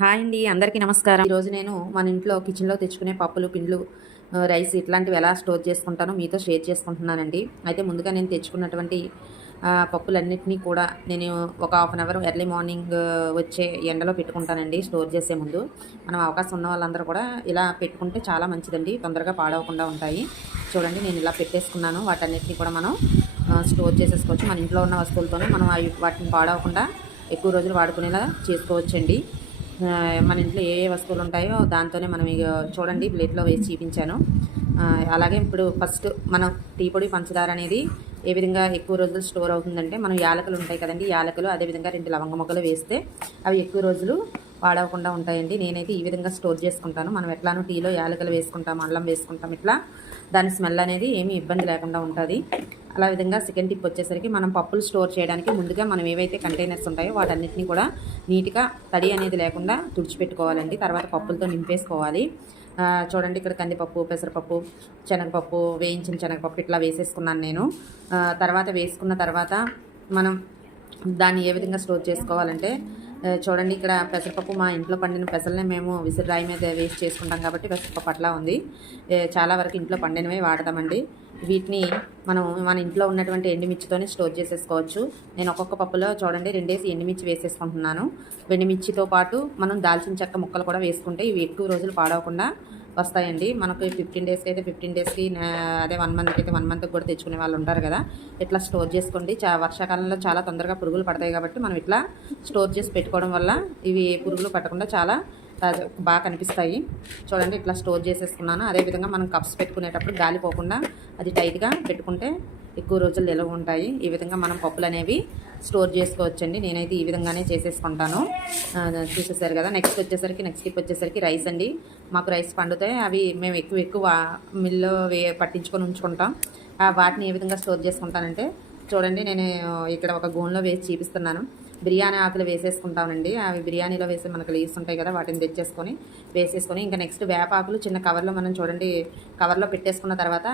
Hi అండి అందరికీ నమస్కారం. ఈరోజు నేను మన ఇంట్లో కిచెన్లో తెచ్చుకునే పప్పులు పిండ్లు రైస్ ఇట్లాంటివి ఎలా స్టోర్ చేసుకుంటానో మీతో షేర్ చేసుకుంటున్నానండి. అయితే ముందుగా నేను తెచ్చుకున్నటువంటి పప్పులన్నింటినీ కూడా నేను ఒక half an hour early morning వచ్చే ఎండలో పెట్టుకుంటానండి స్టోర్ చేసే ముందు. మనం అవకాశం ఉన్న వాళ్ళందరూ కూడా ఇలా పెట్టుకుంటే చాలా మంచిదండి తొందరగా పాడవకుండా ఉంటాయి. చూడండి నేను ఇలా పెట్టేసుకున్నాను. వాటన్నిటిని కూడా మనం స్టోర్ చేసేసుకోవచ్చు. మన ఇంట్లో ఉన్న వస్తువులతోనే మనం అవి వాటిని పాడవకుండా ఎక్కువ రోజులు వాడుకునేలా చేసుకోవచ్చండి. మన ఇంట్లో ఏ ఏ వస్తువులు ఉంటాయో దాంతోనే మనం ఇక చూడండి ప్లేట్లో వేసి చూపించాను. అలాగే ఇప్పుడు ఫస్ట్ మనం టీ పొడి పంచదార అనేది ఏ విధంగా ఎక్కువ రోజులు స్టోర్ అవుతుందంటే మనం యాలకులు ఉంటాయి కదండి యాలకులు అదేవిధంగా రెండు లవంగ మొక్కలు వేస్తే అవి ఎక్కువ రోజులు పాడవకుండా ఉంటాయండి. నేనైతే ఈ విధంగా స్టోర్ చేసుకుంటాను. మనం ఎట్లానో టీలో యాలకులు వేసుకుంటాం అల్లం వేసుకుంటాం ఇట్లా దాని స్మెల్ అనేది ఏమీ ఇబ్బంది లేకుండా ఉంటుంది. అలా విధంగా సెకండ్ టిప్ వచ్చేసరికి మనం పప్పులు స్టోర్ చేయడానికి ముందుగా మనం ఏవైతే కంటైనర్స్ ఉంటాయో వాటన్నిటిని కూడా నీట్గా తడి అనేది లేకుండా తుడిచిపెట్టుకోవాలండి. తర్వాత పప్పులతో నింపేసుకోవాలి. చూడండి ఇక్కడ కందిపప్పు పెసరపప్పు శనగపప్పు వేయించిన శనగపప్పు ఇట్లా వేసేసుకున్నాను నేను. తర్వాత వేసుకున్న తర్వాత మనం దాన్ని ఏ విధంగా స్టోర్ చేసుకోవాలంటే చూడండి ఇక్కడ పెసరపప్పు మా ఇంట్లో పండిన పెసరనే మేము విసిరాయి మీద వేస్ట్ చేసుకుంటాం కాబట్టి పెసరపప్పు అట్లా ఉంది. చాలా వరకు ఇంట్లో పండినవే వాడతామండి. వీటిని మనం మన ఇంట్లో ఉన్నటువంటి ఎండుమిర్చితోనే స్టోర్ చేసేసుకోవచ్చు. నేను ఒక్కొక్క పప్పులో చూడండి రెండేసి ఎండుమిర్చి వేసేసుకుంటున్నాను. ఎండుమిర్చితో పాటు మనం దాల్చిన చెక్క ముక్కలు కూడా వేసుకుంటే ఇవి ఎక్కువ రోజులు పాడవకుండా వస్తాయండి. మనకు ఫిఫ్టీన్ డేస్కి అయితే ఫిఫ్టీన్ డేస్కి అదే వన్ మంత్కి అయితే వన్ మంత్కి కూడా తెచ్చుకునే వాళ్ళు ఉంటారు కదా. ఇట్లా స్టోర్ చేసుకోండి. చా వర్షాకాలంలో చాలా తొందరగా పురుగులు పడతాయి కాబట్టి మనం ఇట్లా స్టోర్ చేసి పెట్టుకోవడం వల్ల ఇవి పురుగులు పట్టకుండా చాలా బాగా కనిపిస్తాయి. చూడండి ఇట్లా స్టోర్ చేసేసుకున్నాను. అదేవిధంగా మనం కప్స్ పెట్టుకునేటప్పుడు గాలి పోకుండా అది టైట్గా పెట్టుకుంటే ఎక్కువ రోజులు నిలవ ఉంటాయి. ఈ విధంగా మనం పప్పులు అనేవి స్టోర్ చేసుకోవచ్చండి. నేనైతే ఈ విధంగానే చేసేసుకుంటాను. చూసేసారు కదా నెక్స్ట్ వచ్చేసరికి నెక్స్ట్ టిప్ వచ్చేసరికి రైస్ అండి. మాకు రైస్ పండుతాయి. అవి మేము ఎక్కువ ఎక్కువ మిల్లో వే పట్టించుకొని ఉంచుకుంటాం. ఆ, వాటిని ఏ విధంగా స్టోర్ చేసుకుంటానంటే చూడండి నేను ఇక్కడ ఒక గోన్లో వేసి చూపిస్తున్నాను. బిర్యానీ ఆకులు వేసేసుకుంటామండి. అవి బిర్యానీలో వేసి మనకు లీవ్స్ ఉంటాయి కదా వాటిని తెచ్చేసుకొని వేసేసుకొని ఇంకా నెక్స్ట్ వేపాకులు చిన్న కవర్లో మనం చూడండి కవర్లో పెట్టేసుకున్న తర్వాత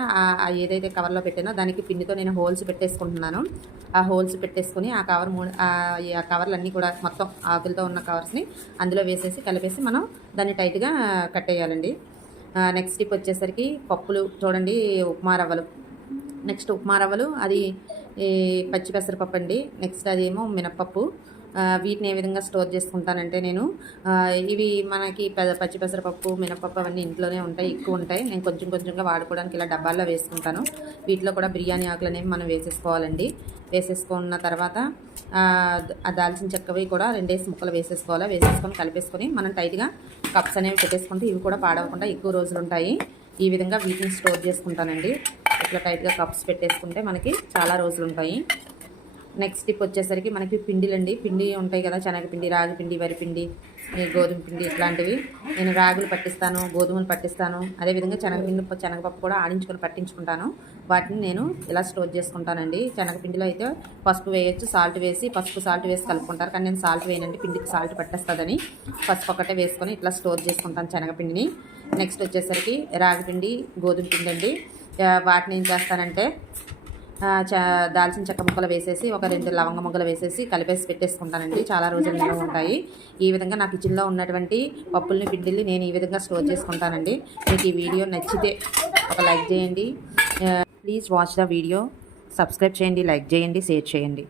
ఏదైతే కవర్లో పెట్టానో దానికి పిండితో నేను హోల్స్ పెట్టేసుకుంటున్నాను. ఆ హోల్స్ పెట్టేసుకొని ఆ కవర్ మూడు ఆ కవర్లు అన్నీ కూడా మొత్తం ఆకులతో ఉన్న కవర్స్ని అందులో వేసేసి కలిపేసి మనం దాన్ని టైట్గా కట్టేయాలండి. నెక్స్ట్ టిప్ వచ్చేసరికి పప్పులు చూడండి ఉప్మా రవ్వలు. నెక్స్ట్ ఉప్మా రవ్వలు అది పచ్చి పెసరపప్పు అండి. నెక్స్ట్ అదేమో మినప్పప్పు. వీటిని ఏ విధంగా స్టోర్ చేసుకుంటానంటే నేను ఇవి మనకి పె- పచ్చి పెసరపప్పు మినపప్పు అవన్నీ ఇంట్లోనే ఉంటాయి ఎక్కువ ఉంటాయి. నేను కొంచెం కొంచెంగా వాడుకోవడానికి ఇలా డబ్బాల్లో వేసుకుంటాను. వీటిలో కూడా బిర్యానీ ఆకులు అనేవి మనం వేసేసుకోవాలండి. వేసేసుకున్న తర్వాత ఆ దాల్చిన చెక్కవి కూడా రెండేసి ముక్కలు వేసేసుకోవాలి. వేసేసుకొని కలిపేసుకొని మనం టైట్గా కప్స్ అనేవి పెట్టేసుకుంటే ఇవి కూడా పాడవకుండా ఎక్కువ రోజులు ఉంటాయి. ఈ విధంగా వీటిని స్టోర్ చేసుకుంటానండి. ఇట్లా టైట్గా కప్స్ పెట్టేసుకుంటే మనకి చాలా రోజులు ఉంటాయి నెక్స్ట్ టిప్ వచ్చేసరికి మనకి పిండిలండి. పిండి ఉంటాయి కదా శనగపిండి రాగి పిండి గోధుమ పిండి ఇట్లాంటివి. నేను రాగులు పట్టిస్తాను గోధుమలు పట్టిస్తాను. అదేవిధంగా శనగపిండి శనగపప్పు కూడా ఆడించుకొని పట్టించుకుంటాను. వాటిని నేను ఇలా స్టోర్ చేసుకుంటానండి. శనగపిండిలో అయితే పసుపు వేయొచ్చు సాల్ట్ వేసి పసుపు సాల్ట్ వేసి కలుపుకుంటారు. కానీ నేను సాల్ట్ వేయనండి పిండికి సాల్ట్ పట్టేస్తుందని. పసుపు ఒకటే వేసుకొని ఇట్లా స్టోర్ చేసుకుంటాను శనగపిండిని. నెక్స్ట్ వచ్చేసరికి రాగిపిండి గోధుమ పిండి అండి వాటిని ఏం చేస్తానంటే చ దాల్చిన చెక్క ముక్కలు వేసేసి ఒక రెండు లవంగ ముక్కలు వేసేసి కలిపేసి పెట్టేసుకుంటానండి. చాలా రోజులు నిల్వ ఉంటాయి. ఈ విధంగా నా కిచెన్లో ఉన్నటువంటి పప్పుల్ని పిండిల్ని నేను ఈ విధంగా స్టోర్ చేసుకుంటానండి. మీకు ఈ వీడియో నచ్చితే ఒక లైక్ చేయండి. Please watch the video. Subscribe చేయండి లైక్ చేయండి షేర్ చేయండి.